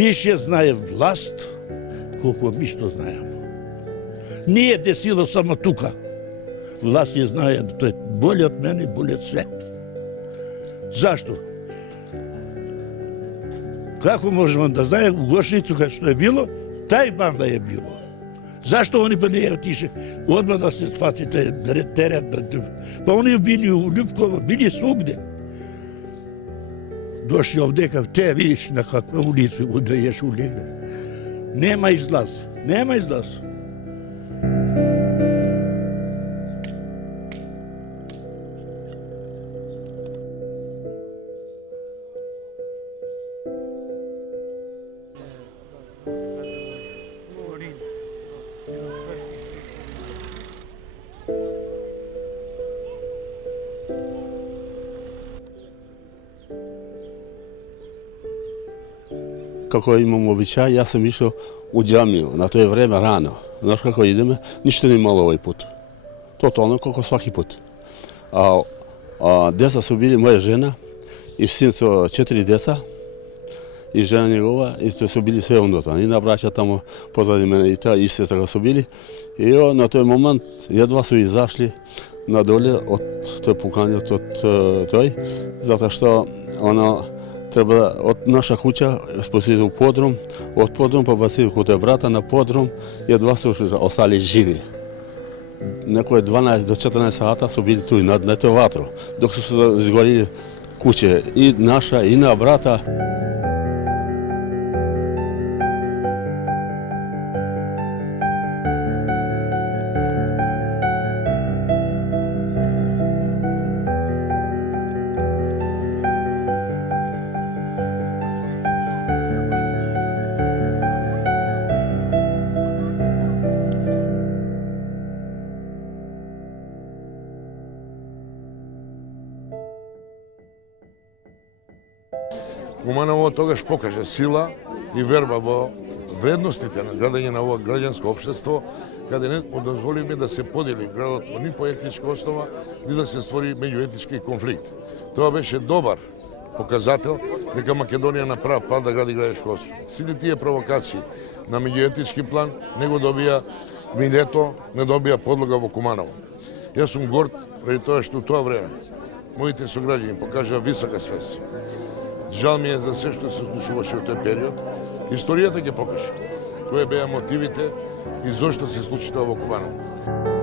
više знае власт, колко ми што знаеме. Не е десило само тука. Власт ја знае, тој е болje од мене, болje од свет. Зашто? Како можеме да знае у Гошница кај што е било, тај банда е било. Зашто они па не ја отише одма да се сфати терет? Па они били у Љупково, били свугде. Дошли овдека, те видиш на каква улицу да јеш улегне. Нема излаз, нема излаз. Како имам обичај, јас сум ишao у џамију, на тој време рано. Знаеш како идеме, ништо не имало овој пут. Тотално како сваки пут. Деца су били моја жена и син со 4 деца и жена негова, и тоа су били све ундота. И на браќа тамо позади мене и таа исто така су били. И на тој момент едва су изашли надоле од тој пукањето од тој, затоа што треба од наша куќа спустите у подрум, од подрум па бацили куте брата на подрум и едва се остали живи. Некој 12 до 14 сата су били туи на тој ватро, док су изгорили куќе и наша и на брата. Куманово тогаш покаже сила и верба во вредностите на градење на ова граѓанско општество, каде не дозволиме да се подели градот ни по етничка основа, ни да се створи меѓуетнички конфликт. Тоа беше добар показател дека Македонија направи план да гради граѓанско општество. Сите тие провокации на меѓуетнички план не го добија Милето, не добија подлога во Куманово. Јас сум горд преди тоа што у тоа време моите сограѓани покажаа висока свест. Жал ми е за се што се случуваше во тој период. Историјата ќе покаже кои беа мотивите и зошто се случи тоа во Куманово.